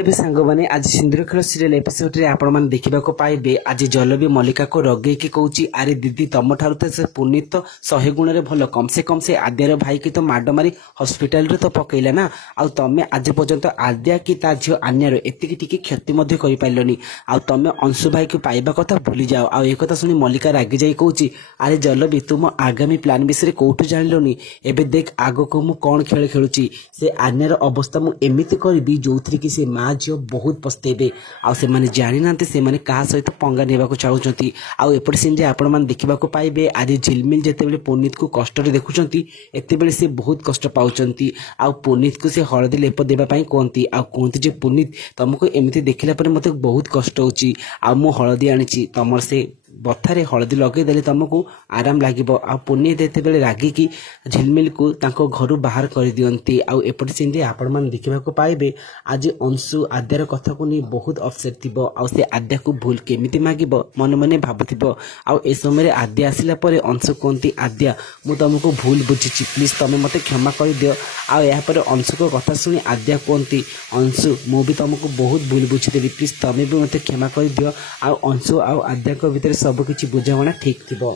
तेबे सांगमाने आज सिंदूर खेल सीरियल एपिसोड रे आपण माने देखिबा को पाइबे आज जलबी मल्लिका को रगे की कहूची अरे दीदी तुम ठारू तो से पुनीत तो 100 गुण रे भलो कम से आद्यार भाई की तो माड मारी हॉस्पिटल रे तो पकेइला ना आ तमे आज पर्यंत आद्या की ता झियो आन्यार एतिकी टिके क्षति मध्ये करि पाइलनी आ तमे अंशु भाई को पाइबा कथा भूली जाओ आ ए कथा सुनी मल्लिका रागी जाई कहूची अरे जलबी तुम आगामी प्लान विषय कोठु जानलोनी एबे देख आगो को मु कोन खेल खेलुची से आन्यार अवस्था मु एमिति करबी जोथरी की से माँ झील बहुत पस्तेबे आउ से माने जानि नांते से माने का सहित पंगा नेबाको चाहुचंती आउ एपट सिन जे आपण मान देखिबाको पाइबे आज झिलमिल जेते बेले पुनीत को कष्ट रे देखुचंती एते बेले से बहुत कष्ट पाउचंती आउ पुनीत को से हळदी लेप देबा पई कोंती आउ कोंती जे पुनीत तुमको एमिति देखिला पर मते बहुत कष्ट होची आ मु हळदी आनिची तमर से बथारे हळदी लगे देले तुमको आराम लागिबो आ पुनीत देते बेले रागी की झिलमिल को तांको घरु बाहर कर दियंती आउ एपट सिन जे आपण मान देखिबाको पाइबे आज अंशु आद्यार कथा को नहीं बहुत अपसेट थिबो आउ से आद्या को भूल केमिति मागिबो मन मने भाबुथिबो आउ ए समय रे आद्या आसिला परे अंशु कोंती आद्या मु तुमको भूल बुझिछि प्लीज तमे मते क्षमा कर दियो आउ या पर अंशु को कथा सुनी आद्या कोंती अंशु मु भी तुमको बहुत भूल बुझिदेली प्लीज तमे भी मते क्षमा कर दियो आउ अंशु आउ आद्या को भीतर सब किछि बुझावना ठीक थिबो।